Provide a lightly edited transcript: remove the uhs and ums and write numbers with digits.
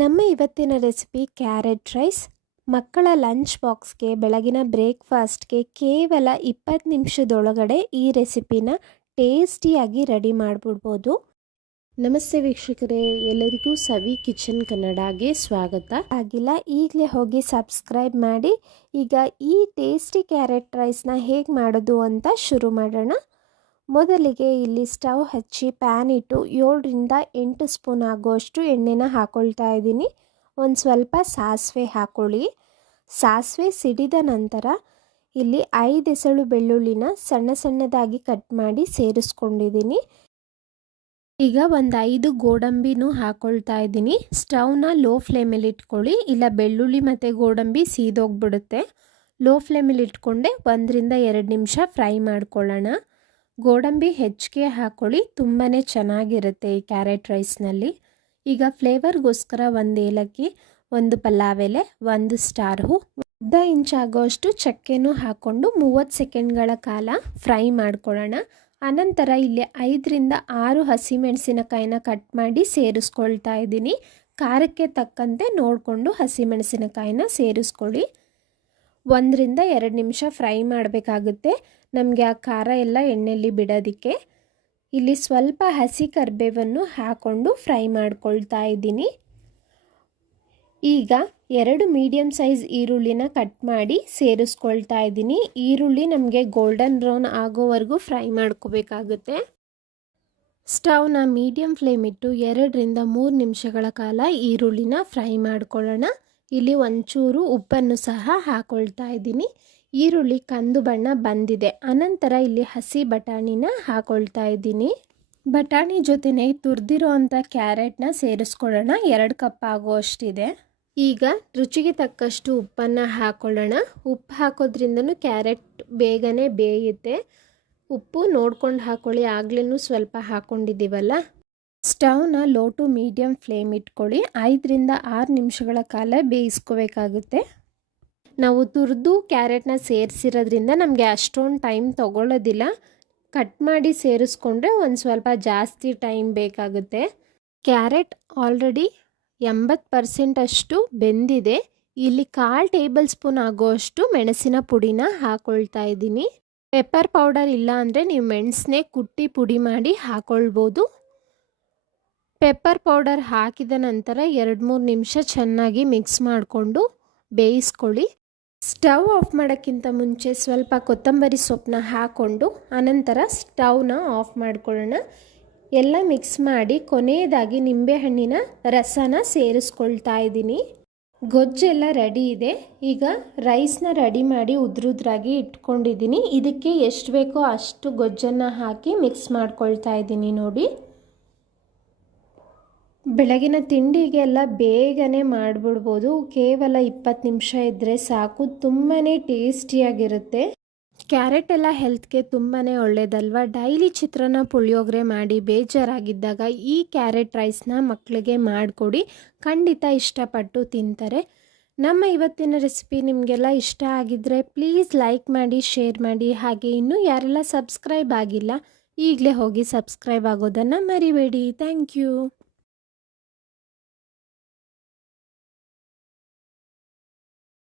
ನಮ್ಮ ಇವತ್ತಿನ recipe carrot rice. ಮಕ್ಕಳ ಲಂಚ್ ಬಾಕ್ಸ್ಗೆ, ಬೆಳಗಿನ ಬ್ರೇಕ್ಫಾಸ್ಟ್ಗೆ ಕೇವಲ 20 ನಿಮಿಷದೊಳಗಡೆ ಈ ರೆಸಿಪಿನ ಟೇಸ್ಟಿಯಾಗಿ ರೆಡಿ ಮಾಡಿಬಿಡ್ಬೋದು. ನಮಸ್ತೆ ವೀಕ್ಷಕರೇ, ಎಲ್ಲರಿಗೂ ಸವಿ ಕಿಚನ್ ಕನ್ನಡಗೆ ಸ್ವಾಗತ. ಆಗಿಲ್ಲ ಈಗಲೇ ಹೋಗಿ ಸಬ್ಸ್ಕ್ರೈಬ್ ಮಾಡಿ. ಈಗ ಈ ಟೇಸ್ಟಿ ಕ್ಯಾರೆಟ್ ರೈಸ್ನ ಹೇಗೆ ಮಾಡೋದು ಅಂತ ಶುರು ಮಾಡೋಣ. ಮೊದಲಿಗೆ ಇಲ್ಲಿ ಸ್ಟವ್ ಹಚ್ಚಿ ಪ್ಯಾನ್ ಇಟ್ಟು 7ರಿಂದ 8 ಸ್ಪೂನ್ ಆಗುವಷ್ಟು ಎಣ್ಣೆನ ಹಾಕ್ಕೊಳ್ತಾ ಇದ್ದೀನಿ. ಒಂದು ಸ್ವಲ್ಪ ಸಾಸಿವೆ ಹಾಕ್ಕೊಳ್ಳಿ. ಸಾಸಿವೆ ಸಿಡಿದ ನಂತರ ಇಲ್ಲಿ 5 ಎಸಳು ಬೆಳ್ಳುಳ್ಳಿನ ಸಣ್ಣ ಸಣ್ಣದಾಗಿ ಕಟ್ ಮಾಡಿ ಸೇರಿಸ್ಕೊಂಡಿದ್ದೀನಿ. ಈಗ ಒಂದು 5 ಗೋಡಂಬಿನೂ ಹಾಕ್ಕೊಳ್ತಾ ಇದ್ದೀನಿ. ಸ್ಟವ್ನ ಲೋ ಫ್ಲೇಮಲ್ಲಿ ಇಟ್ಕೊಳ್ಳಿ, ಇಲ್ಲ ಬೆಳ್ಳುಳ್ಳಿ ಮತ್ತು ಗೋಡಂಬಿ ಸೀದೋಗ್ಬಿಡುತ್ತೆ. ಲೋ ಫ್ಲೇಮಲ್ಲಿ ಇಟ್ಕೊಂಡೆ 1ರಿಂದ 2 ನಿಮಿಷ ಫ್ರೈ ಮಾಡ್ಕೊಳ್ಳೋಣ. ಗೋಡಂಬಿ ಹೆಚ್ಚಿಗೆ ಹಾಕ್ಕೊಳ್ಳಿ, ತುಂಬಾ ಚೆನ್ನಾಗಿರುತ್ತೆ ಈ ಕ್ಯಾರೆಟ್ ರೈಸ್ನಲ್ಲಿ. ಈಗ ಫ್ಲೇವರ್ಗೋಸ್ಕರ 1 ಏಲಕ್ಕಿ, 1 ಪಲಾವ್ ಎಲೆ, 1 ಸ್ಟಾರ್ ಹೂ, 1 ಇಂಚ್ ಆಗೋಷ್ಟು ಚಕ್ಕೆನೂ ಹಾಕ್ಕೊಂಡು 30 ಸೆಕೆಂಡ್ಗಳ ಕಾಲ ಫ್ರೈ ಮಾಡ್ಕೊಳ್ಳೋಣ. ಅನಂತರ ಇಲ್ಲಿ 5ರಿಂದ 6 ಹಸಿಮೆಣಸಿನಕಾಯಿನ ಕಟ್ ಮಾಡಿ ಸೇರಿಸ್ಕೊಳ್ತಾ ಇದ್ದೀನಿ. ಖಾರಕ್ಕೆ ತಕ್ಕಂತೆ ನೋಡಿಕೊಂಡು ಹಸಿಮೆಣಸಿನಕಾಯಿನ ಸೇರಿಸ್ಕೊಳ್ಳಿ. 1ರಿಂದ 2 ನಿಮಿಷ ಫ್ರೈ ಮಾಡಬೇಕಾಗುತ್ತೆ, ನಮಗೆ ಆ ಖಾರ ಎಲ್ಲ ಎಣ್ಣೆಯಲ್ಲಿ ಬಿಡೋದಕ್ಕೆ. ಇಲ್ಲಿ ಸ್ವಲ್ಪ ಹಸಿ ಕರಿಬೇವನ್ನು ಹಾಕ್ಕೊಂಡು ಫ್ರೈ ಮಾಡ್ಕೊಳ್ತಾ ಇದ್ದೀನಿ. ಈಗ 2 ಮೀಡಿಯಮ್ ಸೈಜ್ ಈರುಳ್ಳಿನ ಕಟ್ ಮಾಡಿ ಸೇರಿಸ್ಕೊಳ್ತಾ ಇದ್ದೀನಿ. ಈರುಳ್ಳಿ ನಮಗೆ ಗೋಲ್ಡನ್ ಬ್ರೌನ್ ಆಗೋವರೆಗೂ ಫ್ರೈ ಮಾಡ್ಕೋಬೇಕಾಗುತ್ತೆ. ಸ್ಟವ್ನ ಮೀಡಿಯಮ್ ಫ್ಲೇಮ್ ಇಟ್ಟು 2ರಿಂದ 3 ನಿಮಿಷಗಳ ಕಾಲ ಈರುಳ್ಳಿನ ಫ್ರೈ ಮಾಡ್ಕೊಳ್ಳೋಣ. ಇಲ್ಲಿ ಒಂಚೂರು ಉಪ್ಪನ್ನು ಸಹ ಹಾಕ್ಕೊಳ್ತಾ ಇದ್ದೀನಿ. ಈರುಳ್ಳಿ ಕಂದು ಬಣ್ಣ ಬಂದಿದೆ. ಅನಂತರ ಇಲ್ಲಿ ಹಸಿ ಬಟಾಣಿನ ಹಾಕ್ಕೊಳ್ತಾ ಇದ್ದೀನಿ. ಬಟಾಣಿ ಜೊತೆನೇ ತುರಿದಿರೋ ಅಂಥ ಕ್ಯಾರೆಟ್ನ ಸೇರಿಸ್ಕೊಳ್ಳೋಣ. 2 ಕಪ್ ಆಗುವಷ್ಟಿದೆ. ಈಗ ರುಚಿಗೆ ತಕ್ಕಷ್ಟು ಉಪ್ಪನ್ನು ಹಾಕ್ಕೊಳ್ಳೋಣ. ಉಪ್ಪು ಹಾಕೋದ್ರಿಂದನೂ ಕ್ಯಾರೆಟ್ ಬೇಗನೆ ಬೇಯುತ್ತೆ. ಉಪ್ಪು ನೋಡ್ಕೊಂಡು ಹಾಕ್ಕೊಳ್ಳಿ, ಆಗ್ಲೂ ಸ್ವಲ್ಪ ಹಾಕ್ಕೊಂಡಿದ್ದೀವಲ್ಲ. ಸ್ಟವ್ನ ಲೋ ಟು ಮೀಡಿಯಮ್ ಫ್ಲೇಮ್ ಇಟ್ಕೊಳ್ಳಿ. 5ರಿಂದ 6 ನಿಮಿಷಗಳ ಕಾಲ ಬೇಯಿಸ್ಕೋಬೇಕಾಗುತ್ತೆ. ನಾವು ತುರಿದು ಕ್ಯಾರೆಟ್ನ ಸೇರಿಸಿರೋದ್ರಿಂದ ನಮಗೆ ಅಷ್ಟೊಂದು ಟೈಮ್ ತೊಗೊಳ್ಳೋದಿಲ್ಲ. ಕಟ್ ಮಾಡಿ ಸೇರಿಸ್ಕೊಂಡ್ರೆ ಒಂದು ಸ್ವಲ್ಪ ಜಾಸ್ತಿ ಟೈಮ್ ಬೇಕಾಗುತ್ತೆ. ಕ್ಯಾರೆಟ್ ಆಲ್ರೆಡಿ 80% ಅಷ್ಟು ಬೆಂದಿದೆ. ಇಲ್ಲಿ 1/4 ಟೇಬಲ್ ಸ್ಪೂನ್ ಆಗೋಷ್ಟು ಮೆಣಸಿನ ಪುಡಿನ ಹಾಕ್ಕೊಳ್ತಾ ಇದ್ದೀನಿ. ಪೆಪ್ಪರ್ ಪೌಡರ್ ಇಲ್ಲ ಅಂದರೆ ನೀವು ಮೆಣಸನ್ನೇ ಕುಟ್ಟಿ ಪುಡಿ ಮಾಡಿ ಹಾಕ್ಕೊಳ್ಬೋದು. ಪೆಪ್ಪರ್ ಪೌಡರ್ ಹಾಕಿದ ನಂತರ 2-3 ನಿಮಿಷ ಚೆನ್ನಾಗಿ ಮಿಕ್ಸ್ ಮಾಡಿಕೊಂಡು ಬೇಯಿಸ್ಕೊಳ್ಳಿ. ಸ್ಟವ್ ಆಫ್ ಮಾಡೋಕ್ಕಿಂತ ಮುಂಚೆ ಸ್ವಲ್ಪ ಕೊತ್ತಂಬರಿ ಸೊಪ್ಪನ್ನ ಹಾಕ್ಕೊಂಡು ಅನಂತರ ಸ್ಟವ್ನ ಆಫ್ ಮಾಡ್ಕೊಳ್ಳೋಣ. ಎಲ್ಲ ಮಿಕ್ಸ್ ಮಾಡಿ ಕೊನೆಯದಾಗಿ ನಿಂಬೆಹಣ್ಣಿನ ರಸನ ಸೇರಿಸ್ಕೊಳ್ತಾ ಇದ್ದೀನಿ. ಗೊಜ್ಜೆಲ್ಲ ರೆಡಿ ಇದೆ. ಈಗ ರೈಸ್ನ ರೆಡಿ ಮಾಡಿ ಉದ್ರುದ್ರಾಗಿ ಇಟ್ಕೊಂಡಿದ್ದೀನಿ. ಇದಕ್ಕೆ ಎಷ್ಟು ಬೇಕೋ ಅಷ್ಟು ಗೊಜ್ಜನ್ನು ಹಾಕಿ ಮಿಕ್ಸ್ ಮಾಡ್ಕೊಳ್ತಾ ಇದ್ದೀನಿ. ನೋಡಿ, ಬೆಳಗಿನ ತಿಂಡಿಗೆಲ್ಲ ಬೇಗನೆ ಮಾಡಿಬಿಡ್ಬೋದು. ಕೇವಲ 20 ನಿಮಿಷ ಇದ್ದರೆ ಸಾಕು, ತುಂಬಾ ಟೇಸ್ಟಿಯಾಗಿರುತ್ತೆ. ಕ್ಯಾರೆಟ್ ಎಲ್ಲ ಹೆಲ್ತ್ಗೆ ತುಂಬಾ ಒಳ್ಳೆಯದಲ್ವ. ಡೈಲಿ ಚಿತ್ರಾನ್ನ ಪುಳಿಯೋಗರೆ ಮಾಡಿ ಬೇಜಾರಾಗಿದ್ದಾಗ ಈ ಕ್ಯಾರೆಟ್ ರೈಸ್ನ ಮಕ್ಕಳಿಗೆ ಮಾಡಿಕೊಡಿ, ಖಂಡಿತ ಇಷ್ಟಪಟ್ಟು ತಿಂತಾರೆ. ನಮ್ಮ ಇವತ್ತಿನ ರೆಸಿಪಿ ನಿಮಗೆಲ್ಲ ಇಷ್ಟ ಆಗಿದ್ದರೆ ಪ್ಲೀಸ್ ಲೈಕ್ ಮಾಡಿ, ಶೇರ್ ಮಾಡಿ. ಹಾಗೆ ಇನ್ನೂ ಯಾರೆಲ್ಲ ಸಬ್ಸ್ಕ್ರೈಬ್ ಆಗಿಲ್ಲ ಈಗಲೇ ಹೋಗಿ ಸಬ್ಸ್ಕ್ರೈಬ್ ಆಗೋದನ್ನು ಮರಿಬೇಡಿ. Thank you.